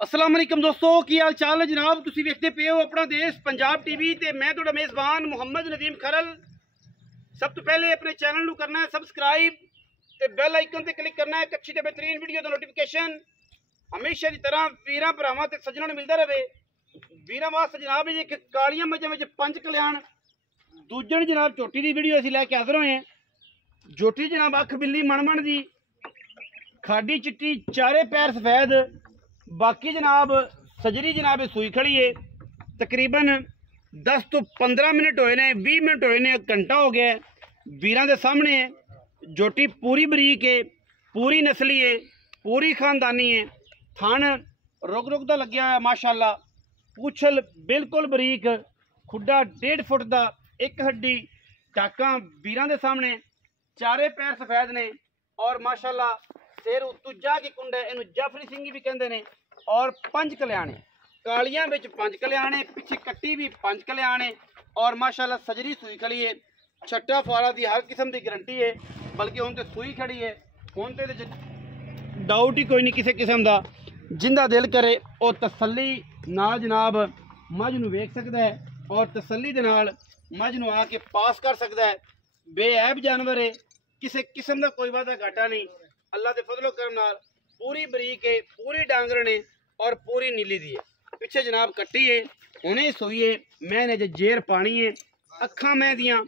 अस्सलाम वालेकुम दोस्तों की हाल चाल है जनाब। तुसी वेखते पे हो अपना देश पंजाब टीवी ते मैं तुहाडा मेज़बान मुहम्मद नदीम खरल। सब तो पहले अपने चैनल नू करना है सबसक्राइब ते बैल आइकन ते क्लिक करना है एक अच्छी ते बेहतरीन वीडियो दा नोटिफिकेशन हमेशा की तरह वीरां भरावां ते सज्जनां नू मिलदा रहे। वीरां वास्ते जनाब जी एक कालियां मझां विच पंज कल्याण दूजन जनाब झोटी दी वीडियो असीं लैके हाज़र होए हैं। झोटी जनाब अख बिल्ली मणमण दी खाडी चिट्टी चारे पैर सफेद बाकी जनाब सजरी जनाब सूई खड़ी है। तकरीबन 10 तो 15 मिनट होए ने 20 मिनट होए ने एक घंटा हो गया वीरां दे सामने है। जोटी पूरी बरीक है पूरी नस्ली है पूरी खानदानी है। थन रुक रुक दा लग्या है माशाअल्लाह। पूछल बिल्कुल बरीक खुड्डा 1.5 फुट दा एक हड्डी टाका वीरां दे सामने चारे पैर सफेद ने और माशाअल्लाह सिर उत्तुजा की कुंड है इनू जाफरी सिंह भी कहते हैं। और पंज कल्याणे कालियां विच पंज कल्याणे पिछे कट्टी भी पंज कल्याणे और माशाअल्लाह सजरी सूई खड़ी है। छट्टा फारा दी हर किस्म की गारंटी है बल्कि हुण ते सूई खड़ी है। हुण ते डाउट ही कोई नहीं किसी किस्म का। जिंदा दिल करे और तसल्ली नाल जनाब मझ नूं वेख सकदा है और तसल्ली दे नाल मझ नूं आके पास कर सकदा है। बेऐब जानवर है किसी किस्म का कोई वादा घाटा नहीं। अल्लाह के फजलो करम नाल पूरी बरीक है पूरी डांगर ने और पूरी नीली दी है। पिछे जनाब कट्टी है हुणे सोई है मैंने जे जेर पानी है। अखा मैं दियाँ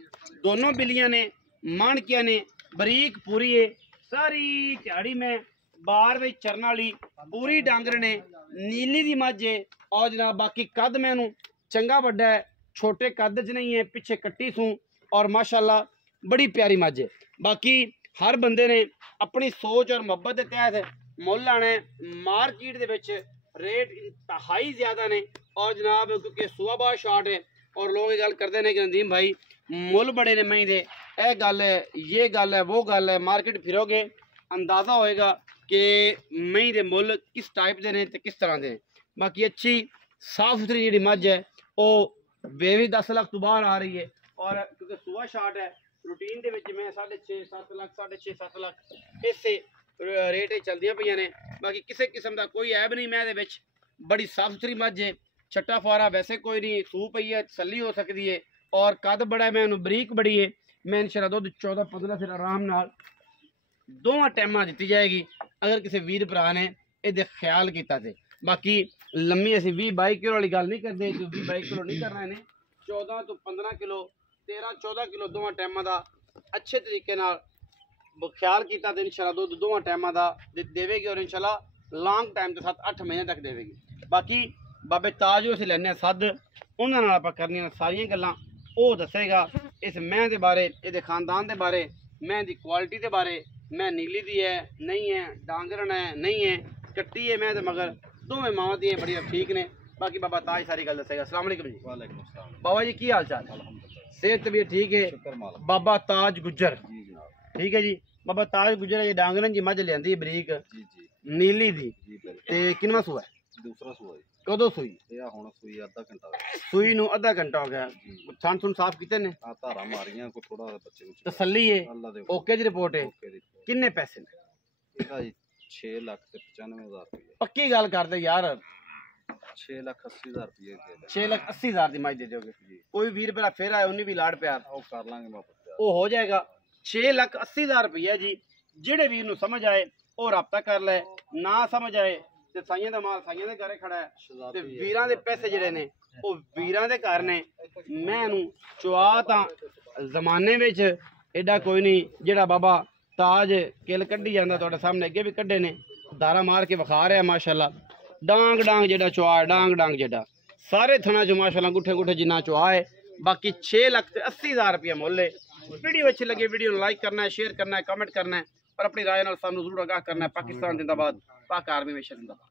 दोनों बिलियां ने मानकिया ने बरीक पूरी है सारी झाड़ी में बार में चरन वाली पूरी डांगर ने नीली दी मझ है। और जनाब बाकी कद मैनू चंगा वड्डा है छोटे कद च नहीं है पिछे कट्टी सूं और माशाअल्लाह बड़ी प्यारी मझ है। बाकी हर बंदे ने अपनी सोच और मुहब्बत के तहत मुल लाना है। मार्केट दे विच रेट इंतहाई ज़्यादा ने और जनाब क्योंकि सुआबाद शॉट है और लोग ये गल करते हैं कि नदीम भाई मुल बड़े ने मई दे ए गल है ये गल है वो गल है। मार्केट फिरोगे अंदाज़ा होएगा कि मई दे मुल किस टाइप के ने ते किस तरह के। बाकी अच्छी साफ सुथरी जी मझ है वो बेवी 10 लाख तो बाहर आ रही है और क्योंकि सुआ शॉट है रूटीन दे विच मैं 6.5 7 लाख 6.5 7 लाख इसे रेट चलदियां पईयां ने। बाकी किसी किस्म का कोई ऐब नहीं। मैं दे विच बड़ी साफ सुथरी मझ है छट्टा फारा वैसे कोई नहीं सूह पई है तसल्ली हो सकती है और कद बड़ा है मैं बरीक बड़ी है। मैं इंशाअल्लाह दुध 14-15 फिर आराम नाल दोवां टाइमां दी जाएगी अगर किसी वीर भरा ने ये ख्याल किया तो। बाकी लम्मी असीं 20-22 किलो वाली गल नहीं करते जो 20-22 किलो नहीं करना इन्हें 14 तो 15 किलो 13-14 किलो दोवां टाइमां दा अच्छे तरीके नाल ख्याल किया तो इंशाअल्लाह दुध दोवां टाइमां दा देवेगी और इंशाअल्लाह लॉन्ग टाइम तो 7-8 महीने तक देवेगी। बाकी बाबे ताज असीं लैने सद उन्हां नाल आपां करनियां सारियां गल्लां वो दसेगा इस मैं दे बारे ये खानदान के बारे मैं दी क्वालिटी के बारे। मैं नीली दी है नहीं है डांगरन है नहीं है कट्टी है मैं मगर दोवें मावां दी बड़ी ठीक ने। बाकी बाबा ताज सारी गल दसेगा। अस्सलाम वालेकुम जी। वालेकुम अस्सलाम। बाबा जी की हाल चाल सेहत तबीयत ठीक है। बाबा ताज गुजर ठीक है जी। बाबा ताज गुजर ये डांगरन जी मझ लियांदी बरीक नीली दी ते किनवा सूआ है दूसरा सूआ कदों सूई हुण सूई आधा घंटा सूई नूं आधा घंटा हो गया। थन थुन साफ किते ने धारा मारियां को थोड़ा बच्चे नूं तसल्ली है ओके जी रिपोर्ट है। किन्ने पैसे ने ਇਹਦਾ ਜੀ 6,95,000 रुपये पक्की गल करदे यार 6,80,000 रुपये 6,80,000 दी मज दे दोगे कोई वीर भरा फिर आए उन्हें भी लाड़ प्यार ਉਹ ਕਰ ਲਾਂਗੇ ਵਾਪਸ वो हो जाएगा 6,80,000 रुपया जी। जेड़े वीर नूं समझ आए वो रब्ता कर ले ना समझ आए ते साइयां दा माल साइयां दे घरे खड़ा है ते वीरां दे पैसे जेड़े ने वो वीरां दे घर ने। मैं नूं चुआ तां जमाने विच एडा कोई नहीं जेड़ा बाबा ताज किल कड्डी जांदा तुहाडे सामने अगे भी कड्डे ने दारा मार के विखा रहा माशाअल्लाह। डांग डांग जेड़ा चुआ डांग डांग जेड़ा सारे थना चो माशाअल्लाह गुठे गुठे जिन्ना चुआ है। बाकी 6,80,000 रुपया मुल है। वीडियो अच्छी लगे वीडियो लाइक करना है शेयर करना है कमेंट करना है और अपनी राय नाल सानू जरूर आगाह करना है। पाकिस्तान जिंदाबाद पाक आर्मी हमेशा जिंदाबाद।